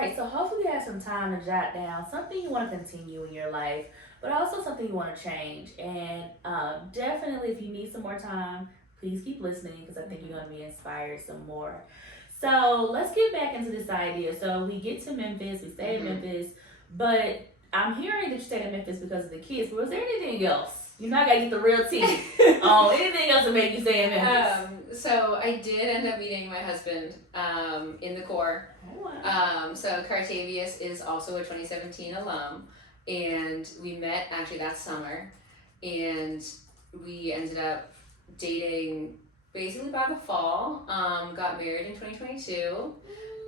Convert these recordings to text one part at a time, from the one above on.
right. So hopefully you have some time to jot down something you want to continue in your life, but also something you want to change. And definitely, if you need some more time, please keep listening because I think you're going to be inspired some more. So let's get back into this idea. So we get to Memphis, we stay in Memphis, but I'm hearing that you stayed in Memphis because of the kids. But was there anything else? You know, I gotta get the real tea. Anything else to make you stay in Memphis? So I did end up meeting my husband in the Corps. Oh, wow. So Cartavius is also a 2017 alum, and we met actually that summer, and we ended up dating basically by the fall. Got married in 2022,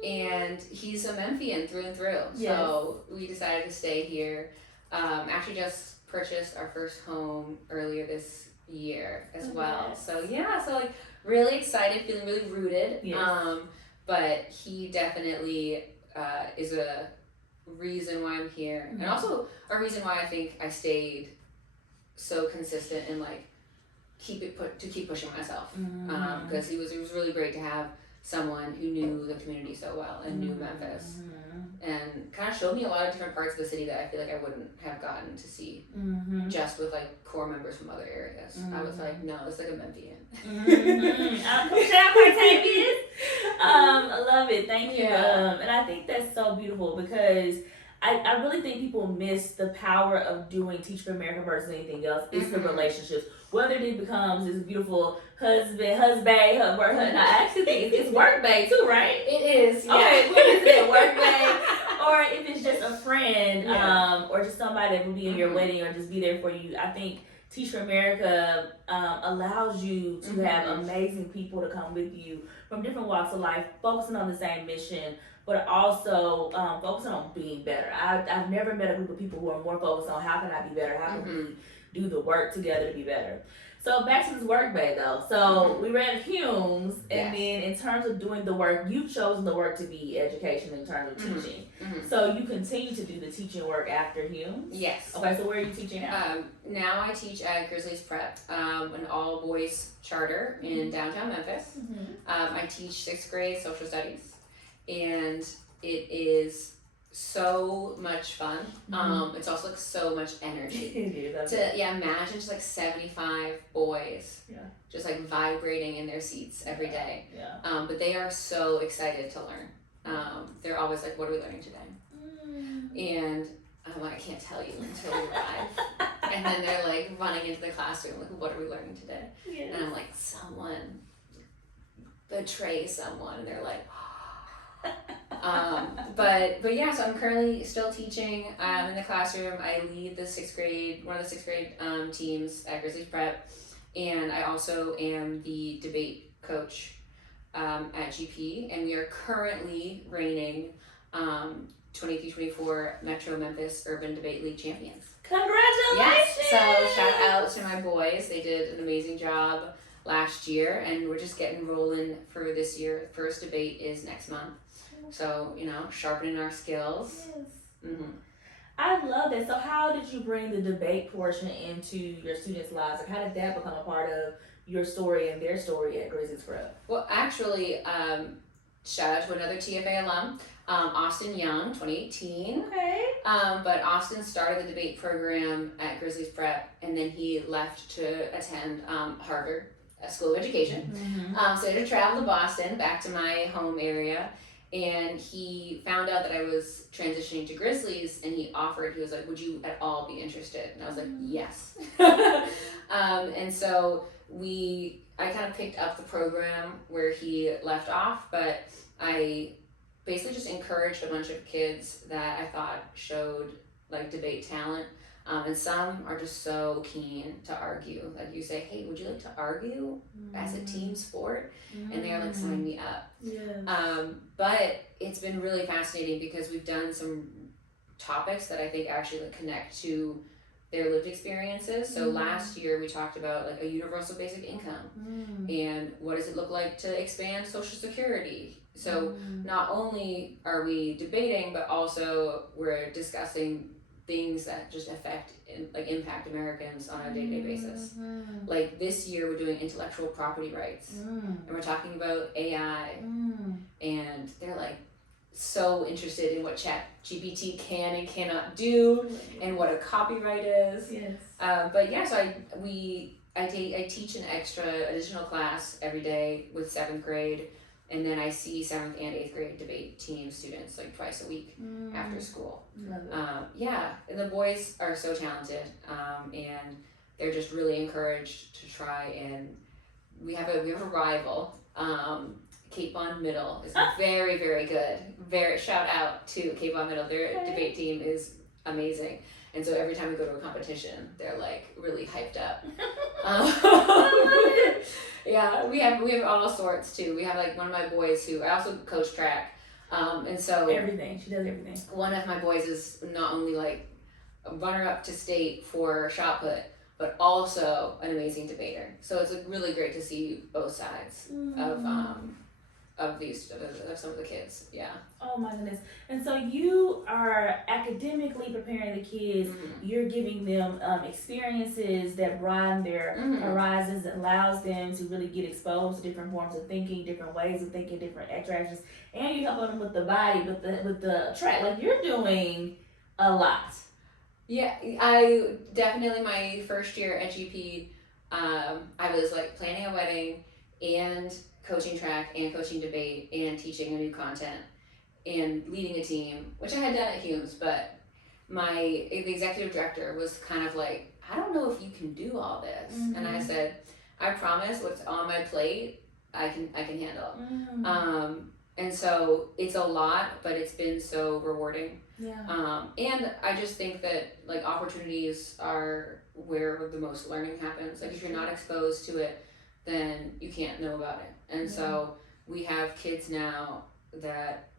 and he's a Memphian through and through. Yes. So we decided to stay here. Actually, just purchased our first home earlier this year as well. Yes. So yeah, so like really excited, feeling really rooted. Yes. But he definitely is a reason why I'm here, and also a reason why I think I stayed so consistent and like keep pushing myself. Because it was really great to have someone who knew the community so well and knew Memphis, and kind of showed me a lot of different parts of the city that I feel like I wouldn't have gotten to see just with like core members from other areas. I was like, no, it's like a Memphian. Shout out Octavius. I love it. Thank you. Yeah. And I think that's so beautiful because I really think people miss the power of doing Teach for America versus anything else. It's the relationships. Whether it becomes this beautiful husband, work. No, I actually think it's work bae too, right? It is. Yeah. Okay, what is it? Work bae, or if it's just a friend, or just somebody that will be in your wedding or just be there for you. I think Teach for America allows you to have amazing people to come with you from different walks of life, focusing on the same mission, but also focusing on being better. I've never met a group of people who are more focused on how can I be better, how can we do the work together to be better. So back to this work bay though. So we read Hume's, and then in terms of doing the work, you've chosen the work to be education in terms of teaching. So you continue to do the teaching work after Hume's? Yes. Okay, so where are you teaching now? Now I teach at Grizzlies Prep, an all boys charter in downtown Memphis. I teach 6th grade social studies, and it is so much fun. It's also like so much energy. It is. Imagine just like 75 boys just like vibrating in their seats every day. But they are so excited to learn. They're always like, what are we learning today? And I'm like, I can't tell you until we arrive. And then they're like running into the classroom like, what are we learning today? And I'm like, someone betray someone, and they're like, but yeah, so I'm currently still teaching in the classroom. I lead the 6th grade, one of the 6th grade teams at Grizzlies Prep, and I also am the debate coach at GP, and we are currently reigning 23-24 Metro Memphis Urban Debate League champions. Congratulations! Yes, so shout out to my boys. They did an amazing job last year, and we're just getting rolling for this year. First debate is next month. So, sharpening our skills. Yes. I love that. So how did you bring the debate portion into your students' lives? Like, how did that become a part of your story and their story at Grizzlies Prep? Well, actually, shout out to another TFA alum, Austin Young, 2018. Okay. But Austin started the debate program at Grizzlies Prep, and then he left to attend Harvard School of Education. So he had to travel to Boston, back to my home area. And he found out that I was transitioning to Grizzlies, and he was like, would you at all be interested? And I was like, yes. And so I kind of picked up the program where he left off, but I basically just encouraged a bunch of kids that I thought showed like debate talent. And some are just so keen to argue. Like you say, hey, would you like to argue as a team sport? And they're like, sign me up. Yes. But it's been really fascinating because we've done some topics that I think actually like connect to their lived experiences. So last year we talked about like a universal basic income and what does it look like to expand Social Security. So not only are we debating, but also we're discussing things that just impact Americans on a day-to-day basis. Like this year we're doing intellectual property rights and we're talking about AI and they're like so interested in what ChatGPT can and cannot do, and what a copyright is. Yes. But yeah, so I teach an extra additional class every day with 7th grade, and then I see 7th and 8th grade debate team students like twice a week after school. Love it. Yeah, and the boys are so talented, and they're just really encouraged to try. And we have a rival. Cape Bond Middle is very, very good. Shout out to Cape Bond Middle. Their debate team is amazing. And so every time we go to a competition, they're like really hyped up. Yeah, we have all sorts too. We have like one of my boys who I also coach track, and so everything. She does everything. One of my boys is not only like a runner up to state for shot put, but also an amazing debater. So it's like really great to see both sides of some of the kids. Yeah. Oh my goodness. And so you are academically preparing the kids. You're giving them experiences that broaden their horizons, allows them to really get exposed to different forms of thinking, different ways of thinking, different attractions, and you help them with the body, with the track. Like, you're doing a lot. Yeah, I definitely, my first year at GP, I was like planning a wedding and coaching track and coaching debate and teaching a new content and leading a team, which I had done at Humes, but the executive director was kind of like, I don't know if you can do all this. And I said, I promise what's on my plate, I can handle. And so it's a lot, but it's been so rewarding. Yeah. And I just think that like opportunities are where the most learning happens. Like if you're not exposed to it, then you can't know about it. And so we have kids now that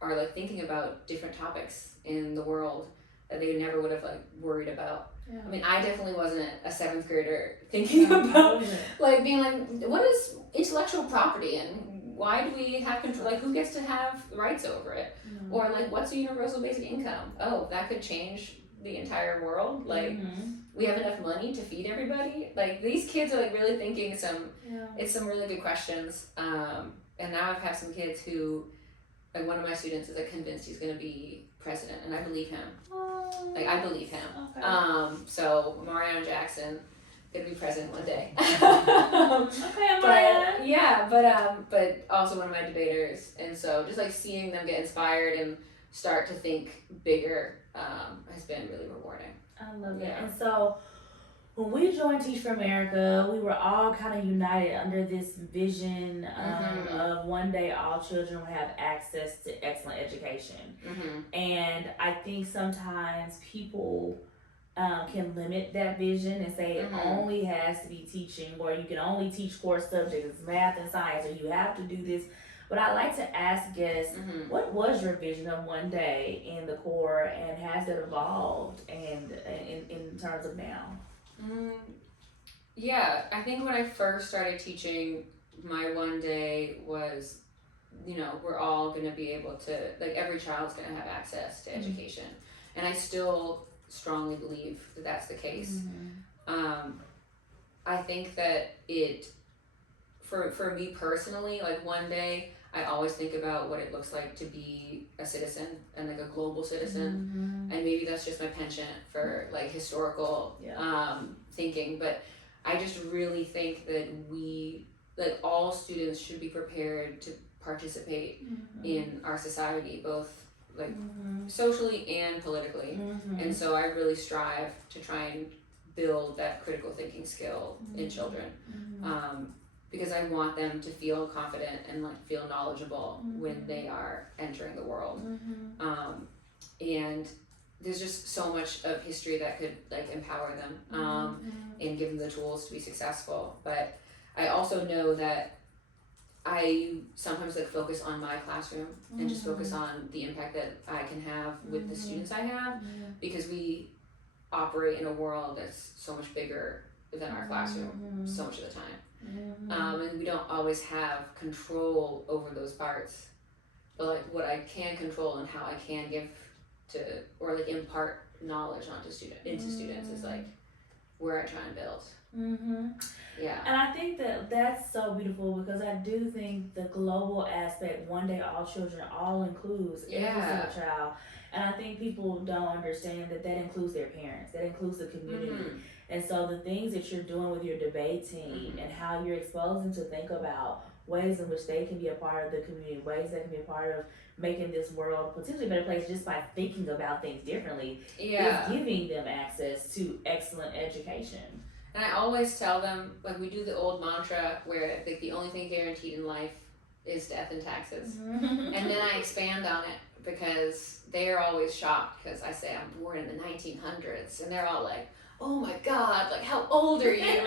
are like thinking about different topics in the world that they never would have like worried about. Yeah. I mean, I definitely wasn't a 7th grader thinking about like being like, what is intellectual property and why do we have control? Like, who gets to have rights over it? Or like, what's a universal basic income? Oh, that could change the entire world. Like, we have enough money to feed everybody. Like, these kids are like really thinking it's some really good questions. And now I've had some kids who, like one of my students is like convinced he's gonna be president, and I believe him. Like, I believe him. Okay. So Mariano Jackson gonna be president one day. Okay, Mariano. Yeah, but also one of my debaters, and so just like seeing them get inspired and start to think bigger has been really rewarding. I love it. And so when we joined Teach for America, we were all kind of united under this vision of one day all children will have access to excellent education. And I think sometimes people can limit that vision and say it only has to be teaching, or you can only teach core subjects, math and science, or you have to do this. But I like to ask guests, what was your vision of one day in the core, and has that evolved and in terms of now? Yeah, I think when I first started teaching, my one day was, we're all going to be able to, like, every child's going to have access to education. And I still strongly believe that that's the case. I think that for me personally, like one day, I always think about what it looks like to be a citizen and like a global citizen. And maybe that's just my penchant for like historical thinking, but I just really think that like all students should be prepared to participate in our society, both like socially and politically. And so I really strive to try and build that critical thinking skill in children, because I want them to feel confident and like feel knowledgeable when they are entering the world. And there's just so much of history that could like empower them and give them the tools to be successful. But I also know that I sometimes like focus on my classroom and just focus on the impact that I can have with the students I have, because we operate in a world that's so much bigger than our classroom so much of the time. And we don't always have control over those parts, but like what I can control and how I can give to or like impart knowledge into students is like we're trying to build. Mm-hmm. Yeah. And I think that that's so beautiful because I do think the global aspect, one day all children, all includes every single child. And I think people don't understand that that includes their parents, that includes the community. Mm-hmm. And so the things that you're doing with your debate team Mm-hmm. and how you're exposing to think about ways in which they can be a part of the community, ways they can be a part of making this world potentially a better place just by thinking about things differently, is giving them access to excellent education. And I always tell them, like, we do the old mantra where like the only thing guaranteed in life is death and taxes. And then I expand on it because they are always shocked because I say I'm born in the 1900s and they're all like, oh my God, like how old are you?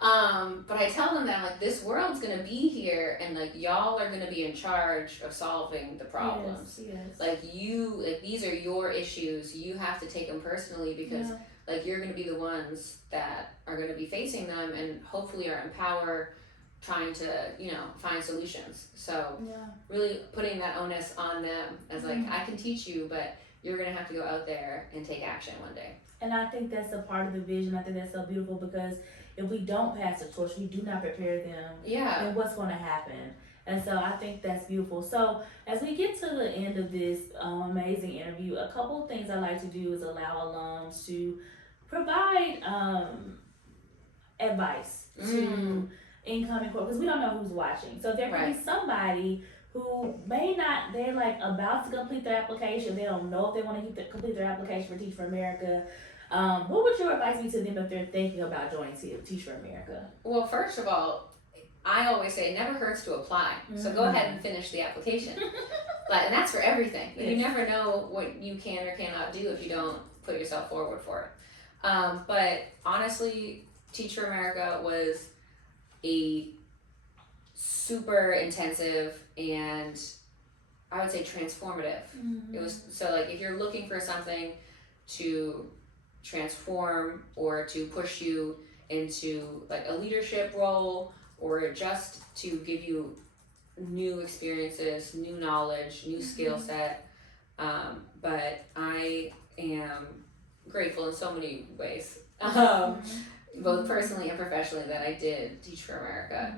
But I tell them that like this world's gonna be here and like y'all are gonna be in charge of solving the problems. Yes. Like these are your issues. You have to take them personally because like you're gonna be the ones that are gonna be facing them and hopefully are empowered trying to, find solutions. So really putting that onus on them as like, I can teach you, but you're gonna have to go out there and take action one day. And I think that's a part of the vision. I think that's so beautiful because if we don't pass the torch, we do not prepare them, then what's going to happen? And so I think that's beautiful. So as we get to the end of this amazing interview, a couple of things I like to do is allow alums to provide advice to incoming court, because we don't know who's watching. So there could be somebody who may not, they're like about to complete their application, they don't know if they want to complete their application for Teach for America. What would your advice be to them if they're thinking about joining Teach for America? Well, first of all, I always say it never hurts to apply. So go ahead and finish the application. And that's for everything. You never know what you can or cannot do if you don't put yourself forward for it. But honestly, Teach for America was a super intensive and I would say transformative. It was so like if you're looking for something to transform or to push you into like a leadership role or just to give you new experiences, new knowledge, new skill set. But I am grateful in so many ways, both personally and professionally, that I did Teach for America.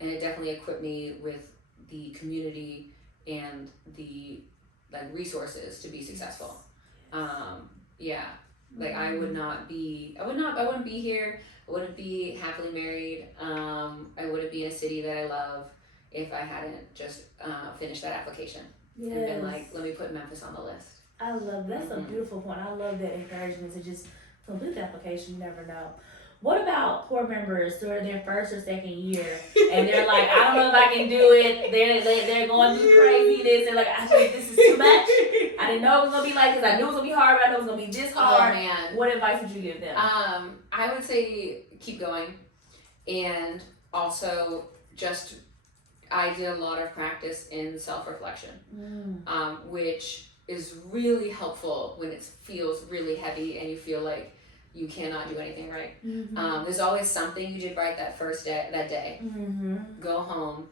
And it definitely equipped me with the community and the like resources to be successful. Like I wouldn't be here. I wouldn't be happily married. I wouldn't be in a city that I love if I hadn't just finished that application and been like, let me put Memphis on the list. I love that's a beautiful point. I love that encouragement to just complete the application. You never know. What about core members who are their first or second year and they're like, I don't know if I can do it. They're going through craziness. They're like, I think this is too much. I didn't know it was gonna be like this. I knew it was gonna be hard, but I know it was gonna be this hard. Oh man. What advice would you give them? I would say keep going, and also just I did a lot of practice in self-reflection, which is really helpful when it feels really heavy and you feel like you cannot do anything right. There's always something you did right that day. Go home,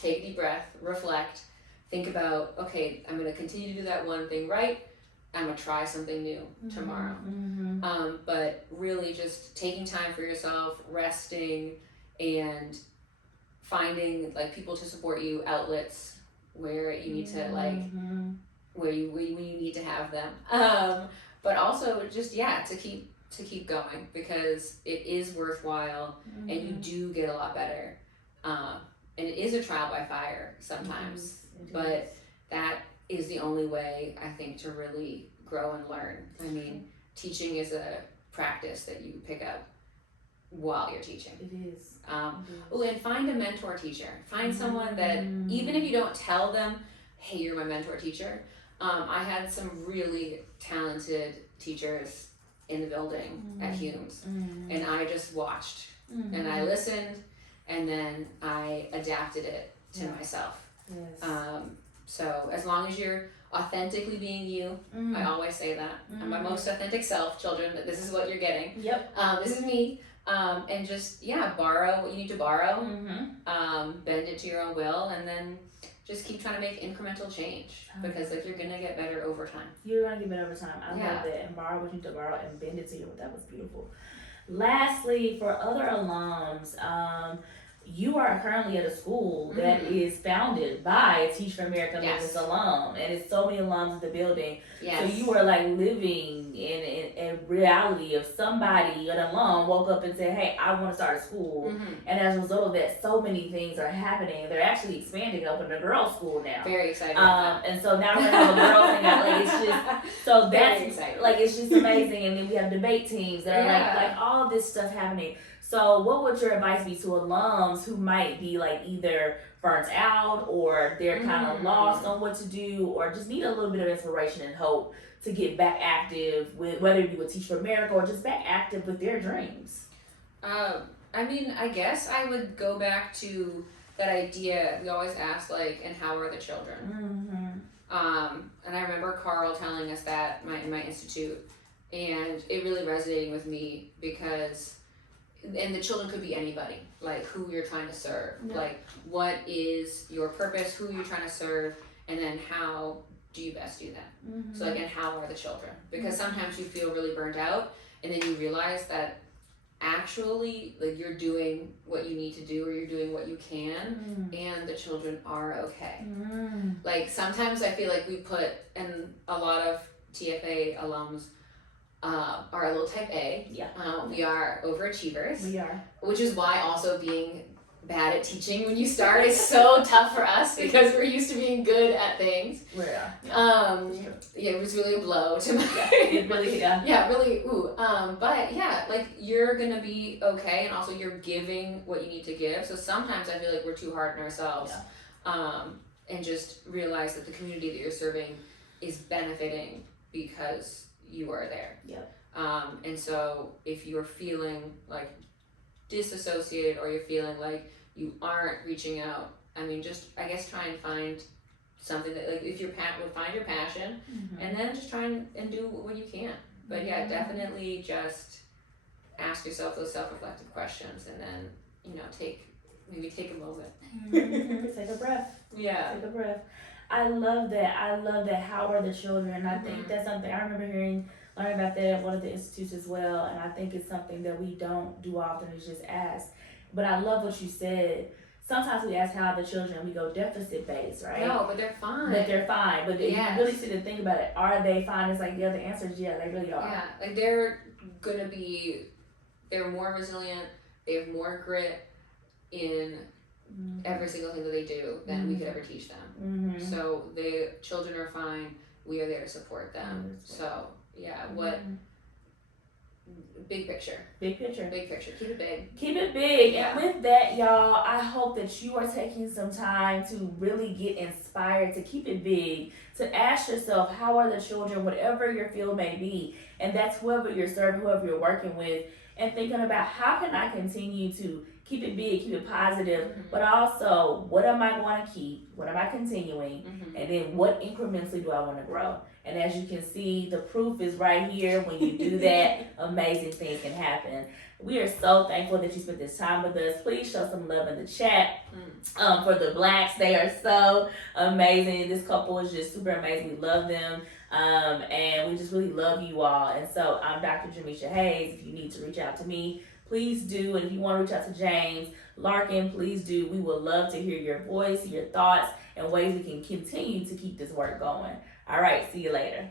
take a deep breath, reflect, think about, okay, I'm going to continue to do that one thing right. I'm going to try something new tomorrow. But really just taking time for yourself, resting, and finding like people to support you, outlets where you need to like, where you need to have them. But also just, to keep going because it is worthwhile and you do get a lot better. And it is a trial by fire sometimes, but that is the only way I think to really grow and learn. I mean, teaching is a practice that you pick up while you're teaching. It is. And find a mentor teacher. Find someone that, even if you don't tell them, hey, you're my mentor teacher. I had some really talented teachers in the building at Humes, and I just watched and I listened, and then I adapted it to myself. So as long as you're authentically being you, I always say that. I'm my most authentic self, children, this is what you're getting. This is me. And just, borrow what you need to borrow, bend it to your own will, and then just keep trying to make incremental change because like you're gonna get better over time. You're gonna get better over time. I love that. And borrow what you need to borrow and bend it to you. That was beautiful. Lastly, for other alums, you are currently at a school that is founded by a Teach for America Movement alum, and it's so many alums in the building. Yes. So you are like living in reality of somebody, an alum, woke up and said, "Hey, I want to start a school," and as a result of that, so many things are happening. They're actually expanding, opening a girls' school now. Very excited. About that. And so now we're gonna have a girls' thing out. Like it's just so that's like it's just amazing. And then we have debate teams that are like all this stuff happening. So what would your advice be to alums who might be like either burnt out or they're kind of lost on what to do or just need a little bit of inspiration and hope to get back active with whether it be with Teach for America or just back active with their dreams? I mean, I guess I would go back to that idea. We always ask like, and how are the children? And I remember Carl telling us that in my institute, and it really resonating with me because. And the children could be anybody, like who you're trying to serve, like what is your purpose, who you're trying to serve, and then how do you best do that? So like, and how are the children? Because sometimes you feel really burned out, and then you realize that actually, like you're doing what you need to do, or you're doing what you can, and the children are okay. Like sometimes I feel like we put, and a lot of TFA alums are a little type A. We are overachievers. We are. Which is why also being bad at teaching when you start is so tough for us because we're used to being good at things. It was really a blow to my really but yeah, like you're gonna be okay, and also you're giving what you need to give. So sometimes I feel like we're too hard on ourselves. And just realize that the community that you're serving is benefiting because you are there. And so if you're feeling like disassociated or you're feeling like you aren't reaching out, I mean, just I guess try and find something that like if you're find your passion, and then just try and do what you can. But yeah, definitely just ask yourself those self-reflective questions, and then take a moment. Take a breath. Take a breath. I love that. How are the children? I think that's something I remember learning about that at one of the institutes as well. And I think it's something that we don't do often is just ask. But I love what you said. Sometimes we ask how are the children, we go deficit based, right? No, but they're fine. But if you really sit and think about it, are they fine? It's like the answer is yeah, they really are. Yeah, like they're more resilient. They have more grit in every single thing that they do than we could ever teach them. So the children are fine. We are there to support them. So yeah, big picture. Keep it big. And with that, y'all, I hope that you are taking some time to really get inspired to keep it big, to ask yourself, how are the children, whatever your field may be, and that's whoever you're serving, whoever you're working with, and thinking about how can I continue to keep it big, keep it positive, but also what am I going to keep? What am I continuing? And then what incrementally do I want to grow? And as you can see, the proof is right here. When you do that, amazing things can happen. We are so thankful that you spent this time with us. Please show some love in the chat for the Blacks. They are so amazing. This couple is just super amazing. We love them. And we just really love you all. And so I'm Dr. Jamisha Hayes. If you need to reach out to me, please do. And if you want to reach out to James Larkin, please do. We would love to hear your voice, your thoughts, and ways we can continue to keep this work going. All right, see you later.